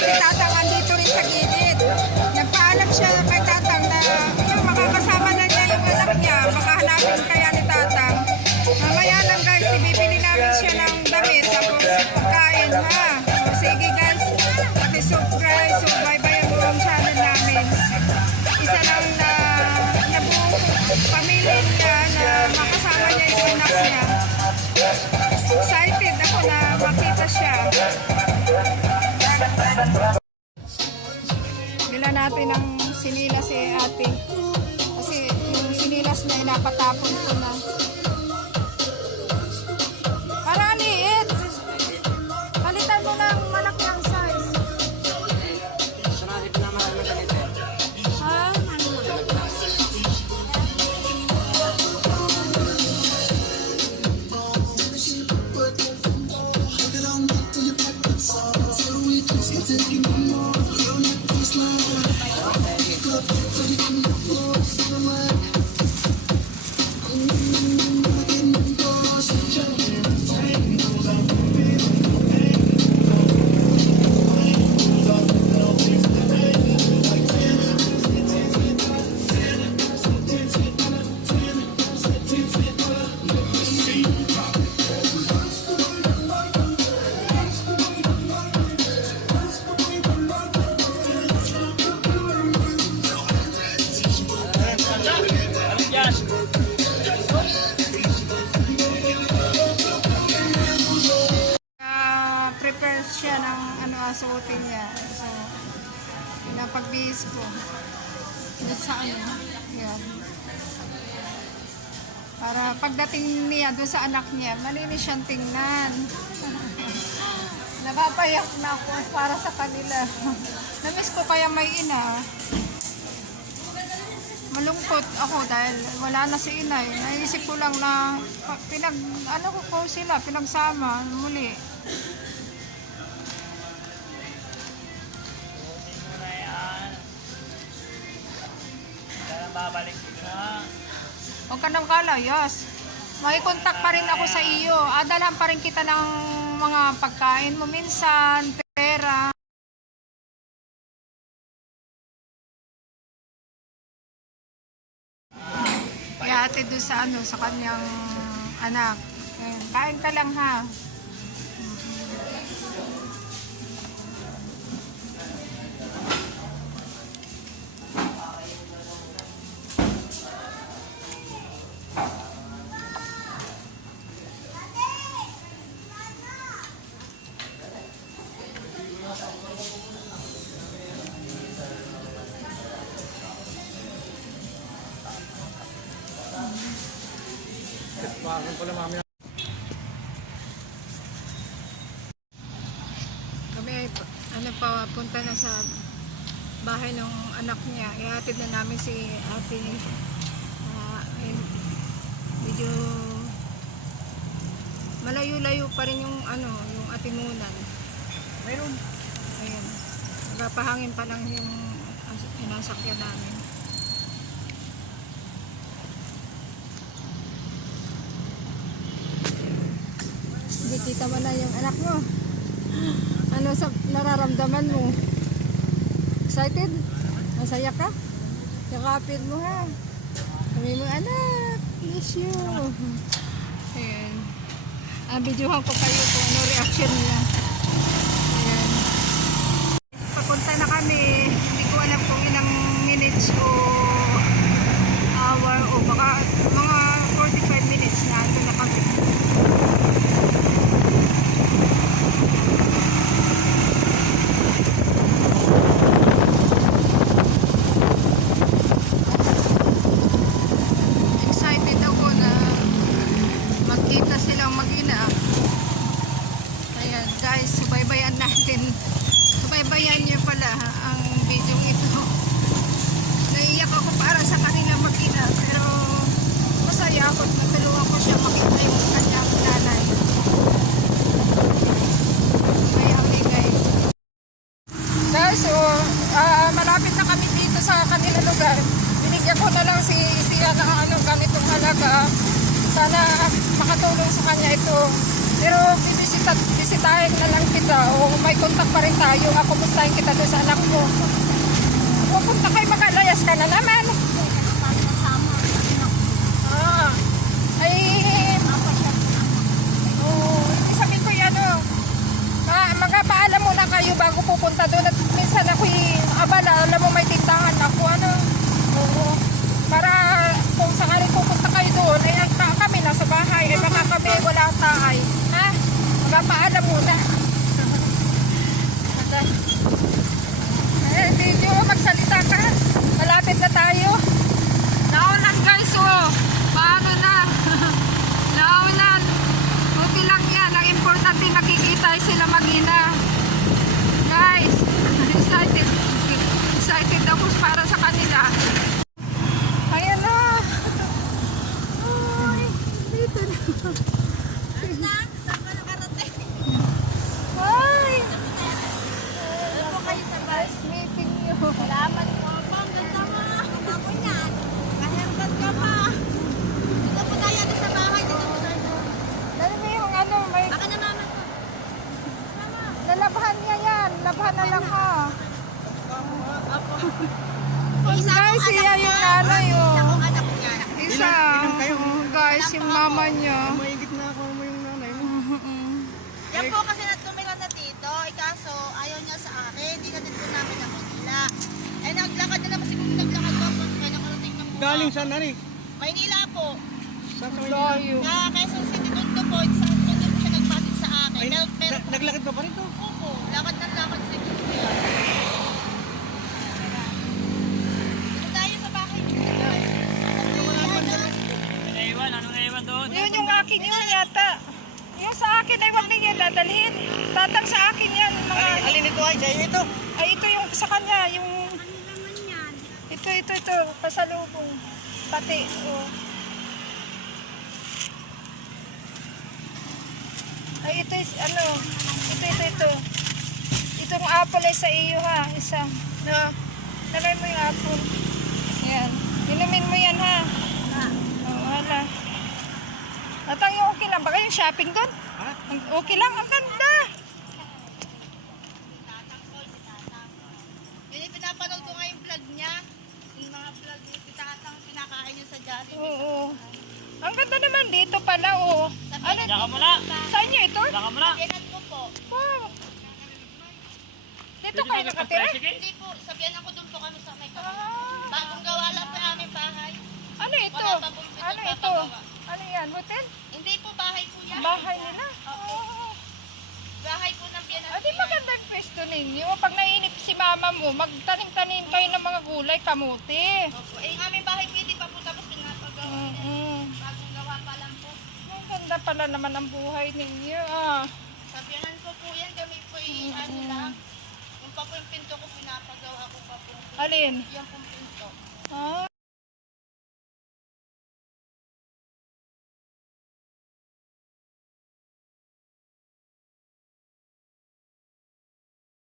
Si Tatang andito rin sa gilid. Nagpaalam siya kay Tatang na yung makakasama na niya yung anak niya. Baka hanapin kaya ni Tatang. Mamaya lang guys, ibibili namin siya ng damit. Tapos pagkain ha. O, sige guys, pati-subscribe. So bye-bye ang channel namin. Isa lang na nabuong pamilya niya na makasama niya yung anak niya. Excited ako na makita siya. Bila natin ang sinilas si ate. Kasi yung sinilas niya inapatapon ko na. Para liit. Palitan mo ng malaki ang size. Ha? Prepare siya ng suotin niya. So, pinapagbihis ko. Doon sa yan. Para pagdating niya doon sa anak niya, malinis siyang tingnan. Napapayak na ako para sa kanila. Namiss ko kaya may ina. Malungkot ako dahil wala na si inay. Naisip ko lang na pinagsama muli. Babalik na. Huwag ka nang kalayas. May contact pa rin ako sa iyo. Adalhan pa rin kita ng mga pagkain mo minsan, pera. Kaya ate doon sa kanyang anak. Kain ka lang ha. Kami punta na sa bahay ng anak niya. Ihatid na namin si ate. Medyo malayo-layo pa rin yung yung atimunan. Mayroon. Ayun. Nagpapahangin pa lang yung inasakyan namin. Hindi kita mo na yung anak mo. Ano sa nararamdaman mo? Excited? Masaya ka? Yakapin mo ha. Sabi mo, anak, miss you. Ayan. Videohan ko kayo kung ano reaction niya. Ayan. Papunta na kami. Hindi ko alam kung ilang minutes o hour o baka mga 45 minutes na ando na kami. Subaybayan natin. Subaybayan niyo pala ang video ito. Naiiyak ako para sa kanila mag-ina, pero masaya ako at natulungan ko siya makita yung kanyang nanay. Kaya guys. Guys, so malapit na kami dito sa kanila lugar. Binigyan ko na lang siya ng ganitong halaga. Sana makatulong sa kanya ito. Pero bisitahin na lang kita o may contact pa rin tayo. Ako mustahin kita doon sa anak mo. Pupunta kayo, makalayas ka na naman. Ah, ay, ibig sabihin ko yan o. Magpaalam muna kayo bago pupunta doon. At minsan ako'y abala, alam mo may tindahan ako. Ano? Oo. Para kung sakali pupunta kayo doon, ay kami nasa bahay. Ay baka kami wala taay. Ha? Magpaalam muna. Eh, video, magsalita ka. Malapit na tayo. Naulan guys, oh. Paano na? Naulan. Okay lang yan. Ang importante nakikita ay sila mag-ina. Guys, excited. Excited ako para sa kanila. Ayan na. Ay, dito na. Ano na? Saan ka nakarating? Ay. Ano po kayo sa bus? Nice meeting you. Salamat po. Ang ganda mo. Ang ako niyan. Kahirbat ka pa. Dito po tayo sa bahay. Dito po tayo. Dali mo yung ano, may Baka na mama ko. Mama. lalabhan niya yan. Labhan na lang ha. Apo. Guys, siya yung nanay Isa oh. kong anak niya. Isa. Oh, guys, yung mama niya. Mahigit na ako mo yung nanay mo. Yan po kasi tumira na dito. Kaso ayaw niya sa akin. Hindi na din po namin na Manila. Eh naglakad na naman siguro naglakad po. Kaya nakarating ng buwan. Galing saan na rin? Maynila po. Saan sa Maynila? Layo. Quezon City doon po. Saan po siya nagpatid sa akin. Ay, Pero naglakad pa pa rito? Opo, lakad ng lakad sa dito yan. Dito tayo sa bahay. Anong naiwan doon? Yun yung akin yun yata. Yung sa akin ay wag niya dadalhin. Tatang sa akin yan. Mga, Alin ito ay? Sa'yo ito? ay ito yung sa kanya. Yung, Ano naman yan? ito. Pasalubong. Pati. Oh. Ay ito is ano. Ito. Itong apple ay sa iyo ha. Isa. No. Nalay mo yung apple. Yan. Inumin mo yan ha. Oh, wala. Atang yung okay lang ba kayo shopping doon? Ha? Okay lang, ang ganda. Yun yung pinapanood ko nga yung vlog niya. Yung mga vlog ni Tatang pinakain niya sa Jollibee. Oo. Ang ganda naman dito pala oh. Ano? Diyan ka muna! Saan nyo ito? Diyan ka muna! Sabihan ko po. Wow. Dito kayo nakatira? Hindi po, sabihan ako doon po kami sa may kapatid. Ah, Bagong gawa lang po yung aming bahay. ano ito? Wala pa pong Ano ito? pinagpapagawa. Ano yan? Hotel? Hindi po bahay po yan. Bahay nila? Opo. Oo. Bahay po ng biyanan. Ah, di maganda yung pwesto ninyo. Pag nainip si mama mo, magtanim-tanim kayo ng mga gulay, kamuti. Opo. Eh, yung aming bahay po hindi pa po tapos pinapagawa. Bagong gawa pa lang po. Ang ganda pala naman ang buhay ninyo. Ah. Sabihan ko po yan, kami po ano lang. Yung pa po yung pinto ko, pinapagawa ko pa po. Alin? Yan pong pinto. Ah.